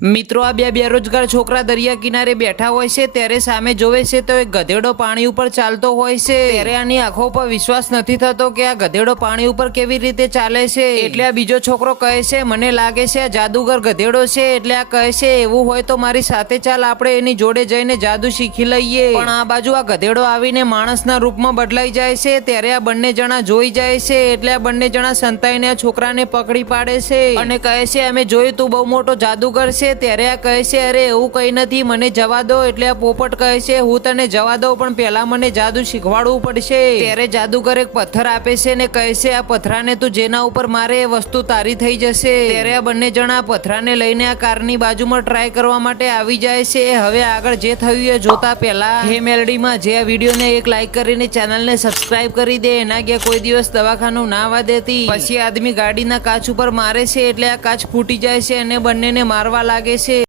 મિત્રો આ બે બેરોજગાર છોકરા દરિયા કિનારે બેઠા હોય છે ત્યારે સામે જોવે છે તો એક ગધેડો પાણી ઉપર ચાલતો હોય છે ત્યારે આની આંખો પર વિશ્વાસ નથી થતો કે આ ગધેડો પાણી ઉપર કેવી રીતે ચાલે છે। એટલે આ બીજો છોકરો કહે છે મને લાગે છે આ જાદુગર ગધેડો છે। એટલે આ કહે છે એવું હોય તો મારી સાથે ચાલ, આપણે એની જોડે જઈને જાદુ શીખી લઈએ। પણ આ બાજુ આ ગધેડો આવીને માણસના રૂપમાં બદલાઈ જાય છે ત્યારે આ બંને જણા જોઈ જાય છે। એટલે આ બંને જણા સંતાઈને આ છોકરાને પકડી પાડે છે અને કહે છે અમે જોયું તું બહુ મોટો જાદુગર છે। ત્યારે આ કહે છે અરે એવું કઈ નથી, મને જવા દો। એટલે આ પોપટ કહે છે હું તને જવા દઉં પણ પહેલા મને જાદુ શીખવાડવું પડશે। ત્યારે જાદુગર એક પથ્થર આપે છે ને કહે છે આ પથ્થરાને તું જેના ઉપર મારે એ વસ્તુ તારી થઈ જશે। ત્યારે આ બંને જણા પથ્થરાને લઈને આ કારની બાજુમાં ટ્રાય કરવા માટે આવી જાય છે। હવે આગળ જે થયું એ જોતા પહેલા હે મેલડીમાં જે આ વિડીયોને એક લાઈક કરીને ચેનલને સબસ્ક્રાઇબ કરી દે। એના કે કોઈ દિવસ દવાખાનું ના આવવા દેતી। પછી આદમી ગાડીના કાચ ઉપર મારે છે એટલે આ કાચ ફૂટી જાય છે અને બંનેને મારવા લાગે છે।